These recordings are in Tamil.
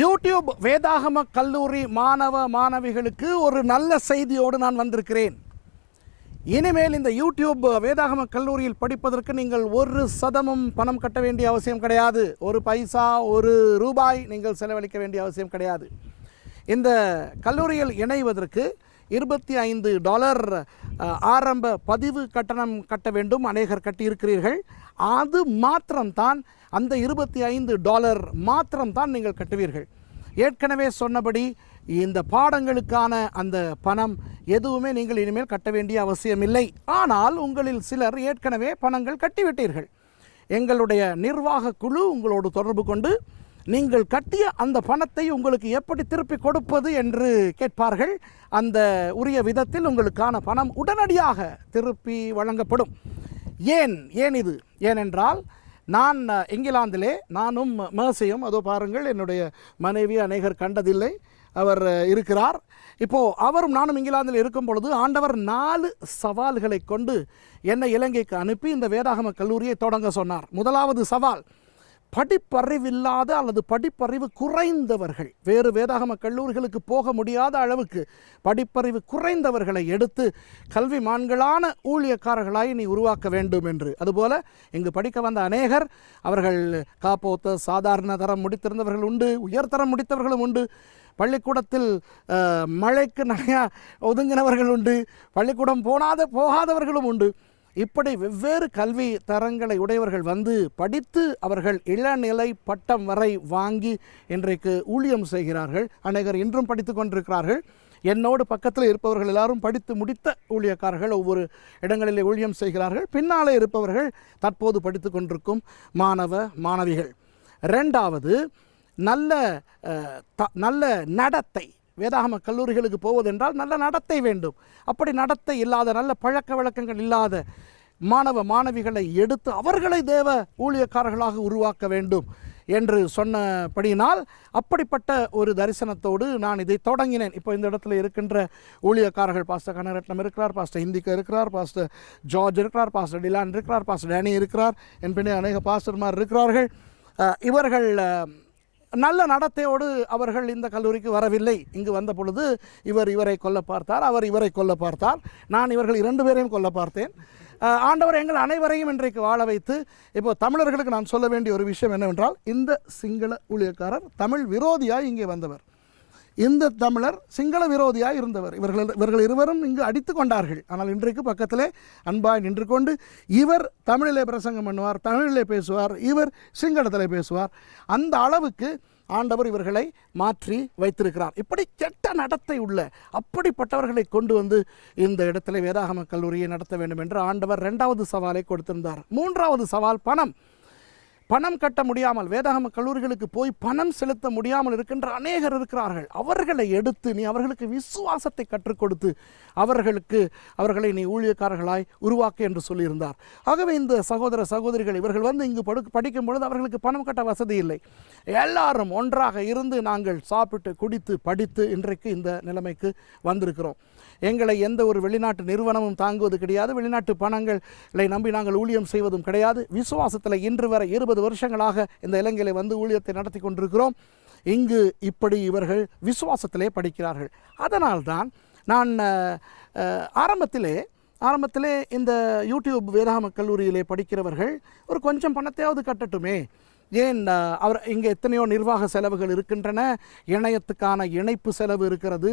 யூடியூப் வேதாகம கல்லூரி மாணவ மாணவிகளுக்கு ஒரு நல்ல செய்தியோடு நான் வந்திருக்கிறேன். இனிமேல் இந்த யூடியூப் வேதாகம கல்லூரியில் படிப்பதற்கு நீங்கள் ஒரு சதமும் பணம் கட்ட வேண்டிய அவசியம் கிடையாது. ஒரு பைசா ஒரு ரூபாய் நீங்கள் செலவழிக்க வேண்டிய அவசியம் கிடையாது. இந்த கல்லூரியில் இணைவதற்கு இருபத்தி ஐந்து டாலர் ஆரம்ப பதிவு கட்டணம் கட்ட வேண்டும். அநேகர் கட்டியிருக்கிறீர்கள். அது மாத்திரம்தான் அந்த இருபத்தி ஐந்து டாலர் மாத்திரம்தான் நீங்கள் கட்டுவீர்கள். ஏற்கனவே சொன்னபடி இந்த பாடங்களுக்கான அந்த பணம் எதுவுமே நீங்கள் இனிமேல் கட்ட வேண்டிய அவசியமில்லை. ஆனால் உங்களில் சிலர் ஏற்கனவே பணங்கள் கட்டிவிட்டீர்கள். எங்களுடைய நிர்வாக குழு உங்களோடு தொடர்பு கொண்டு நீங்கள் கட்டிய அந்த பணத்தை உங்களுக்கு எப்படி திருப்பி கொடுப்பது என்று கேட்பார்கள். அந்த உரிய விதத்தில் உங்களுக்கான பணம் உடனடியாக திருப்பி வழங்கப்படும். ஏன் ஏன் இது? ஏனென்றால் நான் இங்கிலாந்திலே நானும் மேசையும் அதோ பாருங்கள் என்னுடைய மனைவி அநேகர் கண்டதில்லை அவர் இருக்கிறார். இப்போது அவரும் நானும் இங்கிலாந்தில் இருக்கும் பொழுது ஆண்டவர் நாலு சவால்களை கொண்டு என்னை இலங்கைக்கு அனுப்பி இந்த வேதாகம கல்லூரியை தொடங்க சொன்னார். முதலாவது சவால் படிப்பறிவில்லாத அல்லது படிப்பறிவு குறைந்தவர்கள். வேறு வேதாகம கல்லூரிகளுக்கு போக முடியாத அளவுக்கு படிப்பறிவு குறைந்தவர்களை எடுத்து கல்வி மான்களான ஊழியக்காரர்களாய் நீ உருவாக்க வேண்டும் என்று. அதுபோல இங்கு படிக்க வந்த அநேகர் அவர்கள் காப்போத்த சாதாரண தரம் முடித்திருந்தவர்கள் உண்டு உயர்தரம் முடித்தவர்களும் உண்டு. பள்ளிக்கூடத்தில் மழைக்கு நிறையா ஒதுங்கினவர்கள் உண்டு. பள்ளிக்கூடம் போனாத போகாதவர்களும் உண்டு. இப்படி வெவ்வேறு கல்வி தரங்களை உடையவர்கள் வந்து படித்து அவர்கள் இளநிலை பட்டம் வரை வாங்கி இன்றைக்கு ஊழியம் செய்கிறார்கள். அநேகர் இன்றும் படித்து கொண்டிருக்கிறார்கள். என்னோடு பக்கத்தில் இருப்பவர்கள் எல்லாரும் படித்து முடித்த ஊழியக்காரர்கள் ஒவ்வொரு இடங்களிலே ஊழியம் செய்கிறார்கள். பின்னாலே இருப்பவர்கள் தற்போது படித்து கொண்டிருக்கும் மாணவ மாணவிகள். ரெண்டாவது நல்ல த- நல்ல நடத்தை. வேதாகம கல்லூரிகளுக்கு போவதென்றால் நல்ல நடத்தை வேண்டும். அப்படி நடத்தை இல்லாத நல்ல பழக்க வழக்கங்கள் இல்லாத மாணவ மாணவிகளை எடுத்து அவர்களை தேவ ஊழியக்காரர்களாக உருவாக்க வேண்டும் என்று சொன்னபடியினால் அப்படிப்பட்ட ஒரு தரிசனத்தோடு நான் இதை தொடங்கினேன். இப்போ இந்த இடத்துல இருக்கின்ற ஊழியக்காரர்கள் பாஸ்டர் கனரட்னம் இருக்கிறார் பாஸ்டர் இந்திக்கா இருக்கிறார் பாஸ்டர் ஜார்ஜ் இருக்கிறார் பாஸ்டர் டிலான் இருக்கிறார் பாஸ்டர் டேனி இருக்கிறார் என் பின்னே அநேக பாஸ்டர்மார் இருக்கிறார்கள். இவர்கள் நல்ல நடத்தையோடு அவர்கள் இந்த கல்லூரிக்கு வரவில்லை. இங்கு வந்த பொழுது இவர் இவரை கொல்ல பார்த்தார் அவர் இவரை கொல்ல பார்த்தார். நான் இவர்கள் இரண்டு பேரையும் கொல்ல பார்த்தேன். ஆண்டவர் எங்கள் அனைவரையும் இன்றைக்கு வாழ வைத்து இப்போ தமிழர்களுக்கு நான் சொல்ல வேண்டிய ஒரு விஷயம் என்னவென்றால் இந்த சிங்கள ஊழியக்காரர் தமிழ் விரோதியாய் இங்கே வந்தவர். இந்த தமிழர் சிங்கள விரோதியாக இருந்தவர். இவர்கள் இவர்கள் இருவரும் இங்கு அடித்து கொண்டார்கள். ஆனால் இன்றைக்கு பக்கத்திலே அன்பாய் நின்று கொண்டு இவர் தமிழிலே பிரசங்கம் பண்ணுவார் தமிழிலே பேசுவார் இவர் சிங்களத்திலே பேசுவார். அந்த அளவுக்கு ஆண்டவர் இவர்களை மாற்றி வைத்திருக்கிறார். இப்படி கெட்ட நடத்தை உள்ள அப்படிப்பட்டவர்களை கொண்டு வந்து இந்த இடத்துல வேதாகம கல்லூரியை நடத்த வேண்டும் என்று ஆண்டவர் ரெண்டாவது சவாலை கொடுத்திருந்தார். மூன்றாவது சவால் பணம். பணம் கட்ட முடியாமல் வேதாகம கல்லூரிகளுக்கு போய் பணம் செலுத்த முடியாமல் இருக்கின்ற அநேகர் இருக்கிறார்கள். அவர்களை எடுத்து நீ அவர்களுக்கு விசுவாசத்தை கற்றுக் கொடுத்து அவர்களுக்கு அவர்களை நீ ஊழியக்காரர்களாய் உருவாக்க என்று சொல்லியிருந்தார். ஆகவே இந்த சகோதர சகோதரிகள் இவர்கள் வந்து இங்கு படு படிக்கும் பொழுது அவர்களுக்கு பணம் கட்ட வசதி இல்லை. எல்லாரும் ஒன்றாக இருந்து நாங்கள் சாப்பிட்டு குடித்து படித்து இன்றைக்கு இந்த நிலைமைக்கு வந்திருக்கிறோம். எங்களை எந்த ஒரு வெளிநாட்டு நிறுவனமும் தாங்குவது கிடையாது. வெளிநாட்டு பணங்களை நம்பி நாங்கள் ஊழியம் செய்வதும் கிடையாது. விசுவாசத்தில் இன்று வரை இருபது வருஷங்களாக இந்த இலங்கையில் வந்து ஊழியத்தை நடத்தி கொண்டிருக்கிறோம். இங்கு இப்படி இவர்கள் விசுவாசத்திலே படிக்கிறார்கள். அதனால்தான் நான் ஆரம்பத்திலே ஆரம்பத்திலே இந்த யூடியூப் வேதாம கல்லூரியிலே படிக்கிறவர்கள் ஒரு கொஞ்சம் பணத்தையாவது கட்டட்டுமே. ஏன் அவர் இங்கே எத்தனையோ நிர்வாக செலவுகள் இருக்கின்றன. இணையத்துக்கான இணைப்பு செலவு இருக்கிறது.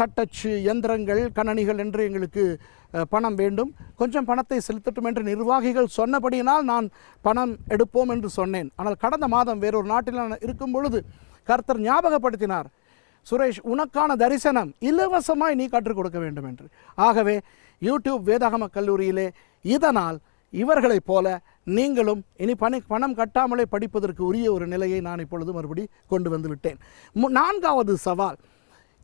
தட்டச்சு எந்திரங்கள் கணனிகள் என்று எங்களுக்கு பணம் வேண்டும். கொஞ்சம் பணத்தை செலுத்தட்டும் என்று நிர்வாகிகள் சொன்னபடியினால் நான் பணம் எடுப்போம் என்று சொன்னேன். ஆனால் கடந்த மாதம் வேறொரு நாட்டில் நான் இருக்கும் பொழுது கர்த்தர் ஞாபகப்படுத்தினார். சுரேஷ் உனக்கான தரிசனம் இலவசமாய் நீ கற்றுக் கொடுக்க வேண்டும் என்று. ஆகவே யூடியூப் வேதாகம கல்லூரியிலே இதனால் இவர்களைப் போல நீங்களும் இனி பணி பணம் கட்டாமலே படிப்பதற்கு உரிய ஒரு நிலையை நான் இப்பொழுது மறுபடி கொண்டு வந்துவிட்டேன். மு- நான்காவது சவால்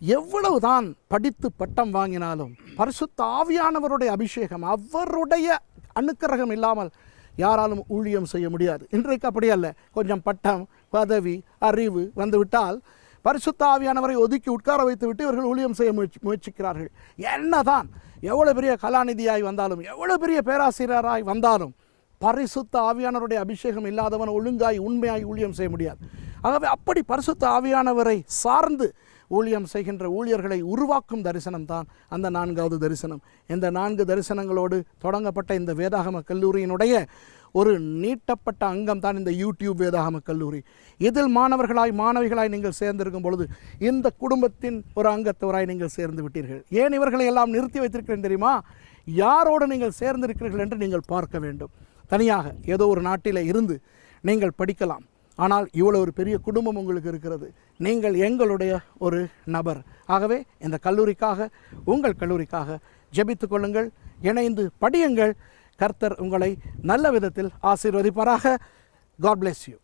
எவ்வளவுதான் படித்து பட்டம் வாங்கினாலும் பரிசுத்த ஆவியானவருடைய அபிஷேகம் அவருடைய அனுக்கிரகம் இல்லாமல் யாராலும் ஊழியம் செய்ய முடியாது. இன்றைக்கு அப்படி அல்ல. கொஞ்சம் பட்டம் பதவி அறிவு வந்துவிட்டால் பரிசுத்த ஆவியானவரை ஒதுக்கி உட்கார வைத்து விட்டு இவர்கள் ஊழியம் செய்ய முயற்சி முயற்சிக்கிறார்கள். என்னதான்? எவ்வளோ பெரிய கலாநிதியாய் வந்தாலும் எவ்வளோ பெரிய பேராசிரியராய் வந்தாலும் பரிசுத்த ஆவியானவருடைய அபிஷேகம் இல்லாதவன் ஒழுங்காய் உண்மையாய் ஊழியம் செய்ய முடியாது. ஆகவே அப்படி பரிசுத்த ஆவியானவரை சார்ந்து ஊழியம் செய்கின்ற ஊழியர்களை உருவாக்கும் தரிசனம் தான் அந்த நான்காவது தரிசனம். இந்த நான்கு தரிசனங்களோடு தொடங்கப்பட்ட இந்த வேதாகம கல்லூரியினுடைய ஒரு நீட்டப்பட்ட அங்கம் தான் இந்த யூடியூப் வேதாகம கல்லூரி. இதில் மாணவர்களாய் மாணவிகளாய் நீங்கள் சேர்ந்திருக்கும் பொழுது இந்த குடும்பத்தின் ஒரு அங்கத்தவராய் நீங்கள் சேர்ந்து விட்டீர்கள். ஏன் இவர்களை எல்லாம் நிறுத்தி வைத்திருக்கிறேன் தெரியுமா? யாரோடு நீங்கள் சேர்ந்திருக்கிறீர்கள் என்று நீங்கள் பார்க்க வேண்டும். தனியாக ஏதோ ஒரு நாட்டில் இருந்து நீங்கள் படிக்கலாம். ஆனால் இவ்வளோ ஒரு பெரிய குடும்பம் உங்களுக்கு இருக்கிறது. நீங்கள் எங்களுடைய ஒரு நபர். ஆகவே இந்த கல்லூரிக்காக உங்கள் கல்லூரிக்காக ஜெபித்து கொள்ளுங்கள். இணைந்து படியுங்கள். கர்த்தர் உங்களை நல்ல விதத்தில் ஆசீர்வதிப்பாராக. God bless you